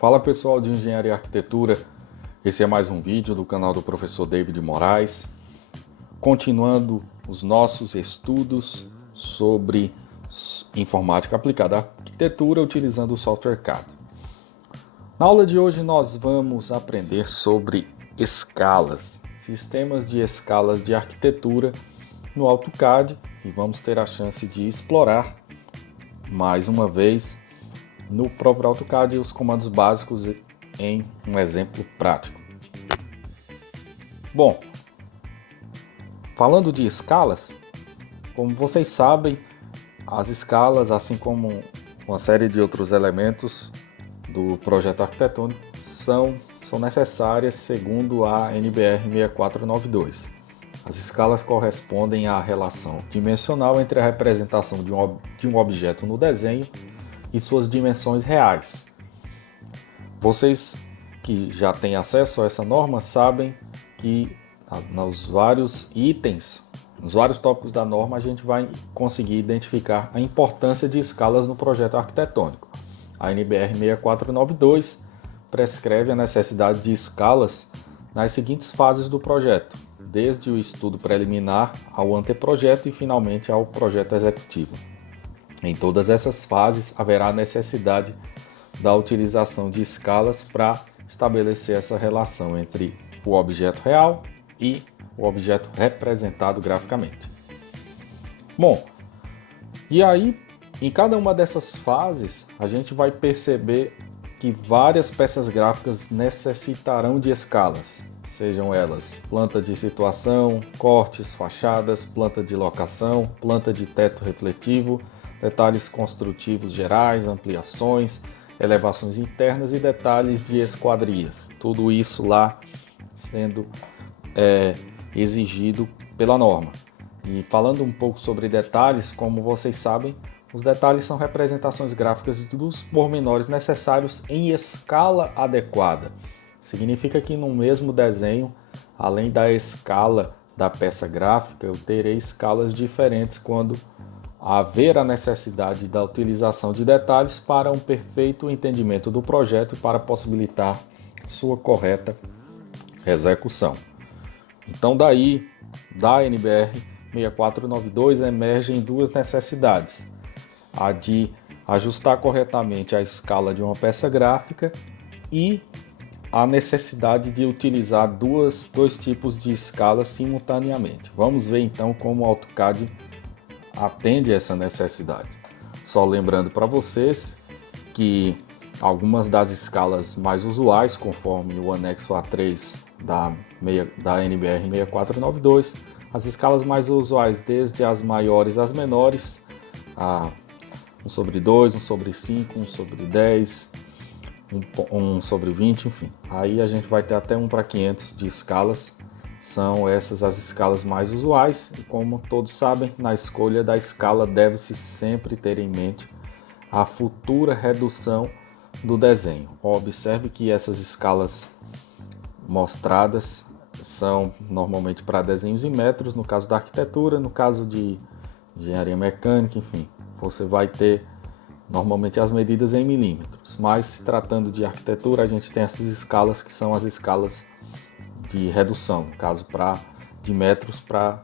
Fala pessoal de Engenharia e Arquitetura, esse é mais um vídeo do canal do professor David Moraes, continuando os nossos estudos sobre informática aplicada à arquitetura utilizando o software CAD. Na aula de hoje nós vamos aprender sobre escalas, sistemas de escalas de arquitetura no AutoCAD e vamos ter a chance de explorar mais uma vez no próprio AutoCAD os comandos básicos em um exemplo prático. Bom, falando de escalas, como vocês sabem, as escalas, assim como uma série de outros elementos do projeto arquitetônico, são necessárias segundo a NBR 6492. As escalas correspondem à relação dimensional entre a representação de um objeto no desenho e suas dimensões reais. Vocês que já têm acesso a essa norma sabem que nos vários itens, nos vários tópicos da norma, a gente vai conseguir identificar a importância de escalas no projeto arquitetônico. A NBR 6492 prescreve a necessidade de escalas nas seguintes fases do projeto, desde o estudo preliminar ao anteprojeto e finalmente ao projeto executivo. Em todas essas fases, haverá necessidade da utilização de escalas para estabelecer essa relação entre o objeto real e o objeto representado graficamente. Bom, e aí, em cada uma dessas fases, a gente vai perceber que várias peças gráficas necessitarão de escalas, sejam elas planta de situação, cortes, fachadas, planta de locação, planta de teto refletivo, detalhes construtivos gerais, ampliações, elevações internas e detalhes de esquadrias. Tudo isso lá sendo exigido pela norma. E falando um pouco sobre detalhes, como vocês sabem, os detalhes são representações gráficas dos pormenores necessários em escala adequada. Significa que no mesmo desenho, além da escala da peça gráfica, eu terei escalas diferentes quando haver a necessidade da utilização de detalhes para um perfeito entendimento do projeto e para possibilitar sua correta execução. Então daí, da NBR 6492 emergem duas necessidades: a de ajustar corretamente a escala de uma peça gráfica e a necessidade de utilizar dois tipos de escalas simultaneamente. Vamos ver então como o AutoCAD atende a essa necessidade. Só lembrando para vocês que algumas das escalas mais usuais, conforme o anexo A3 da NBR 6492, as escalas mais usuais, desde as maiores às menores, a 1/2, 1/5, 1/10, 1/20, enfim. Aí a gente vai ter até 1/500 de escalas. São essas as escalas mais usuais e, como todos sabem, na escolha da escala deve-se sempre ter em mente a futura redução do desenho. Observe que essas escalas mostradas são normalmente para desenhos em metros, no caso da arquitetura, no caso de engenharia mecânica, enfim, você vai ter normalmente as medidas em milímetros, mas se tratando de arquitetura, a gente tem essas escalas que são as escalas de redução, no caso de metros para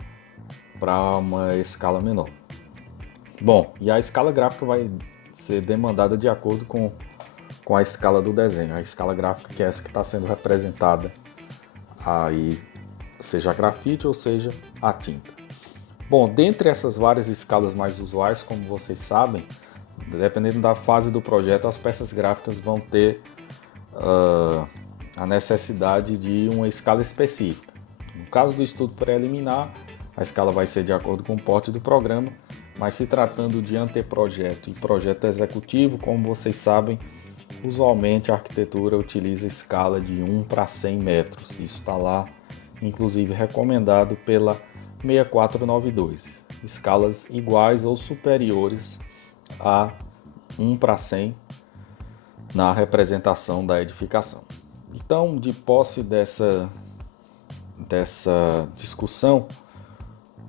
uma escala menor. Bom, e a escala gráfica vai ser demandada de acordo com a escala do desenho. A escala gráfica que é essa que está sendo representada aí, seja a grafite ou seja a tinta. Bom, dentre essas várias escalas mais usuais, como vocês sabem, dependendo da fase do projeto, as peças gráficas vão ter a necessidade de uma escala específica. No caso do estudo preliminar, a escala vai ser de acordo com o porte do programa, mas se tratando de anteprojeto e projeto executivo, como vocês sabem, usualmente a arquitetura utiliza escala de 1/100 metros. Isso está lá, inclusive recomendado pela 6492. Escalas iguais ou superiores a 1/100 na representação da edificação. Então, de posse dessa discussão,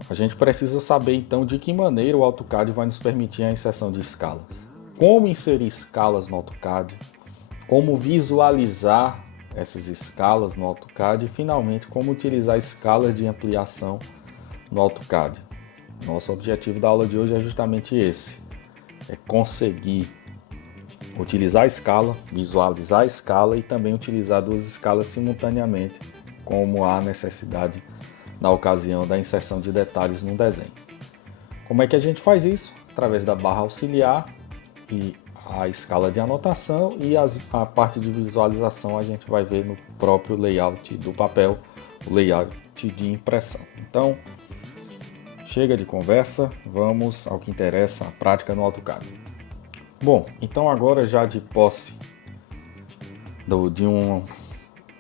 a gente precisa saber então de que maneira o AutoCAD vai nos permitir a inserção de escalas. Como inserir escalas no AutoCAD, como visualizar essas escalas no AutoCAD e finalmente como utilizar escalas de ampliação no AutoCAD. Nosso objetivo da aula de hoje é justamente esse, é conseguir utilizar a escala, visualizar a escala e também utilizar duas escalas simultaneamente, como há necessidade na ocasião da inserção de detalhes num desenho. Como é que a gente faz isso? Através da barra auxiliar e a escala de anotação, e a parte de visualização a gente vai ver no próprio layout do papel, o layout de impressão. Então, chega de conversa, vamos ao que interessa, a prática no AutoCAD. Bom, então agora já de posse de um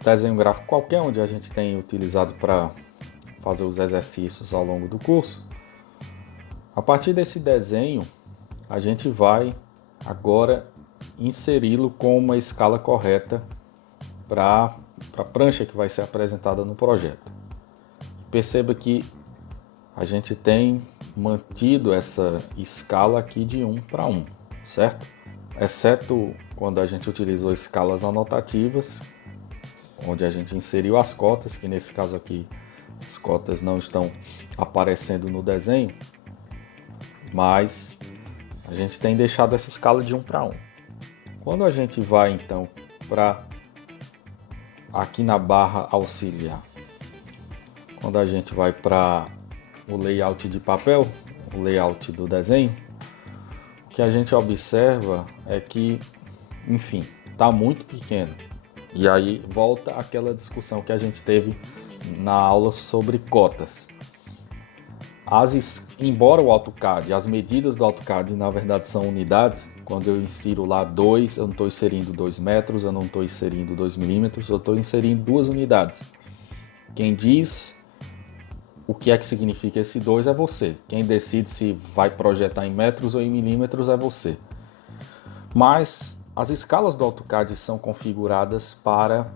desenho gráfico qualquer, onde a gente tem utilizado para fazer os exercícios ao longo do curso, a partir desse desenho a gente vai agora inseri-lo com uma escala correta para a prancha que vai ser apresentada no projeto. Perceba que a gente tem mantido essa escala aqui de 1 para 1, certo? Exceto quando a gente utilizou escalas anotativas, onde a gente inseriu as cotas, que nesse caso aqui as cotas não estão aparecendo no desenho, mas a gente tem deixado essa escala de 1 para 1. Quando a gente vai então para aqui na barra auxiliar, quando a gente vai para o layout de papel, o layout do desenho, o que a gente observa é que, enfim, está muito pequeno. E aí volta aquela discussão que a gente teve na aula sobre cotas. Embora o AutoCAD, as medidas do AutoCAD na verdade são unidades, quando eu insiro lá 2, eu não estou inserindo 2 metros, eu não estou inserindo 2 milímetros, eu estou inserindo 2 unidades. Quem diz o que é que significa esse 2 é você. Quem decide se vai projetar em metros ou em milímetros é você. Mas as escalas do AutoCAD são configuradas para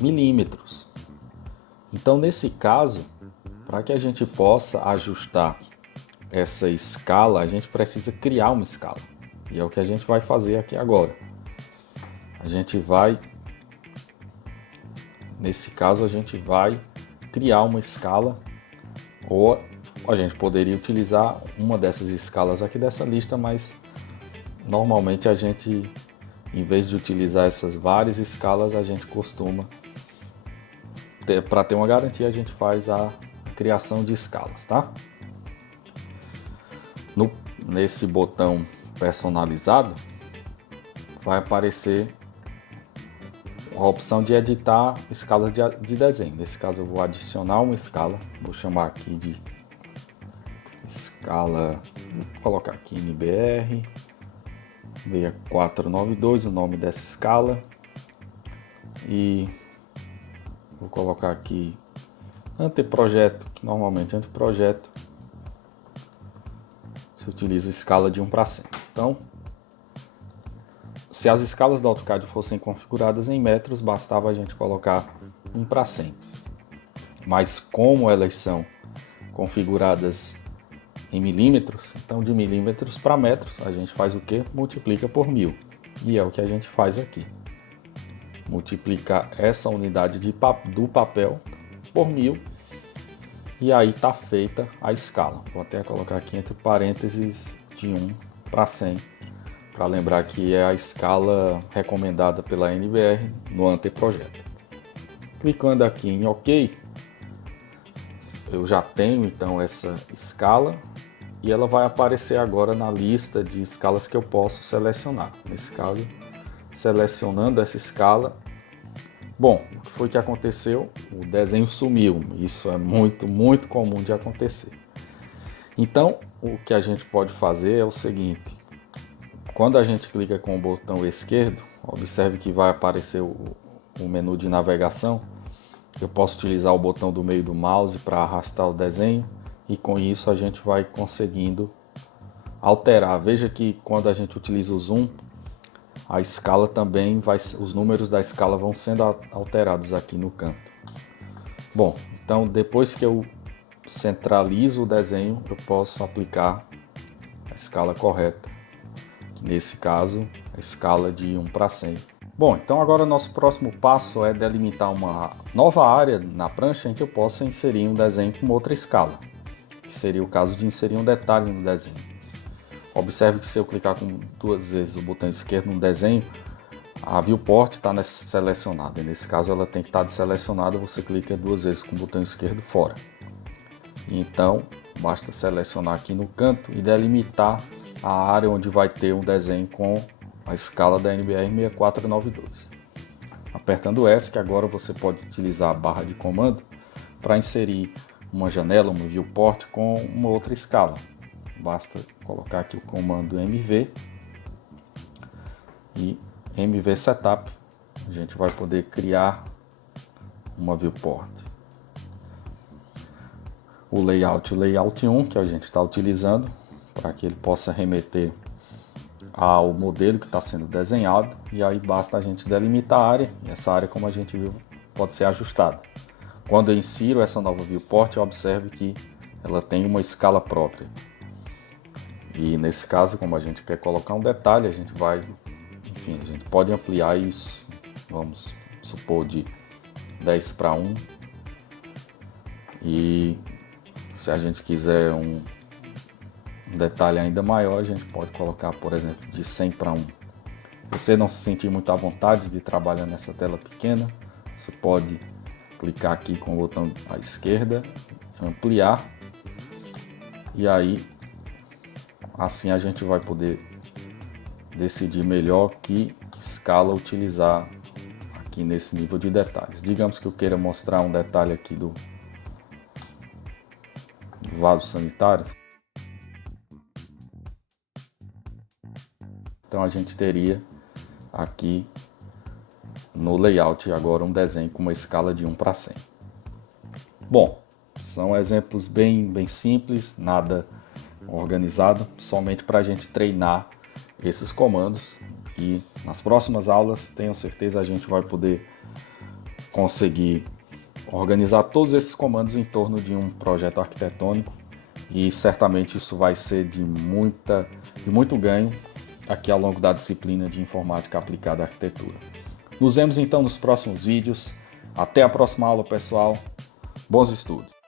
milímetros. Então, nesse caso, para que a gente possa ajustar essa escala, a gente precisa criar uma escala. E é o que a gente vai fazer aqui agora. A gente vai, nesse caso, a gente vai criar uma escala, ou a gente poderia utilizar uma dessas escalas aqui dessa lista, mas normalmente a gente, em vez de utilizar essas várias escalas, a gente costuma, para ter uma garantia, a gente faz a criação de escalas, tá? Nesse botão personalizado vai aparecer a opção de editar escalas de desenho. Nesse caso eu vou adicionar uma escala, vou chamar aqui de escala, vou colocar aqui NBR 6492, o nome dessa escala, e vou colocar aqui anteprojeto, que normalmente anteprojeto se utiliza escala de 1 para 100. Então, se as escalas do AutoCAD fossem configuradas em metros, bastava a gente colocar 1 para 100. Mas como elas são configuradas em milímetros, então de milímetros para metros, a gente faz o que? Multiplica por 1000. E é o que a gente faz aqui. Multiplicar essa unidade do papel por 1000, e aí está feita a escala. Vou até colocar aqui entre parênteses de 1 para 100, para lembrar que é a escala recomendada pela NBR no anteprojeto. Clicando aqui em OK, eu já tenho então essa escala, e ela vai aparecer agora na lista de escalas que eu posso selecionar. Nesse caso, selecionando essa escala, bom, o que foi que aconteceu? O desenho sumiu. Isso é muito comum de acontecer. Então, o que a gente pode fazer é o seguinte: quando a gente clica com o botão esquerdo, observe que vai aparecer o menu de navegação. Eu posso utilizar o botão do meio do mouse para arrastar o desenho, e com isso a gente vai conseguindo alterar. Veja que quando a gente utiliza o zoom, a escala também os números da escala vão sendo alterados aqui no canto. Bom, então depois que eu centralizo o desenho, eu posso aplicar a escala correta, que nesse caso a escala de 1 para 100. Bom, então agora nosso próximo passo é delimitar uma nova área na prancha em que eu possa inserir um desenho com outra escala, que seria o caso de inserir um detalhe no desenho. Observe que se eu clicar com 2 vezes o botão esquerdo no desenho, a viewport está selecionada. E nesse caso ela tem que estar desselecionada, você clica 2 vezes com o botão esquerdo fora. Então basta selecionar aqui no canto e delimitar a área onde vai ter um desenho com a escala da NBR 6492. Apertando ESC, agora você pode utilizar a barra de comando para inserir uma janela, uma viewport com uma outra escala. Basta colocar aqui o comando MV e MV Setup. A gente vai poder criar uma viewport. O layout 1, que a gente está utilizando, para que ele possa remeter ao modelo que está sendo desenhado, e aí basta a gente delimitar a área, e essa área, como a gente viu, pode ser ajustada. Quando eu insiro essa nova viewport, observe que ela tem uma escala própria. E nesse caso, como a gente quer colocar um detalhe, a gente vai, enfim, a gente pode ampliar isso, vamos supor de 10:1, e se a gente quiser um detalhe ainda maior, a gente pode colocar, por exemplo, de 100:1. Se você não se sentir muito à vontade de trabalhar nessa tela pequena, você pode clicar aqui com o botão à esquerda, ampliar, e aí assim a gente vai poder decidir melhor que escala utilizar aqui nesse nível de detalhes. Digamos que eu queira mostrar um detalhe aqui do vaso sanitário. Então a gente teria aqui no layout agora um desenho com uma escala de 1:100. Bom, são exemplos bem simples, nada organizado, somente para a gente treinar esses comandos, e nas próximas aulas tenho certeza a gente vai poder conseguir organizar todos esses comandos em torno de um projeto arquitetônico, e certamente isso vai ser de muito ganho aqui ao longo da disciplina de Informática Aplicada à Arquitetura. Nos vemos então nos próximos vídeos. Até a próxima aula, pessoal. Bons estudos!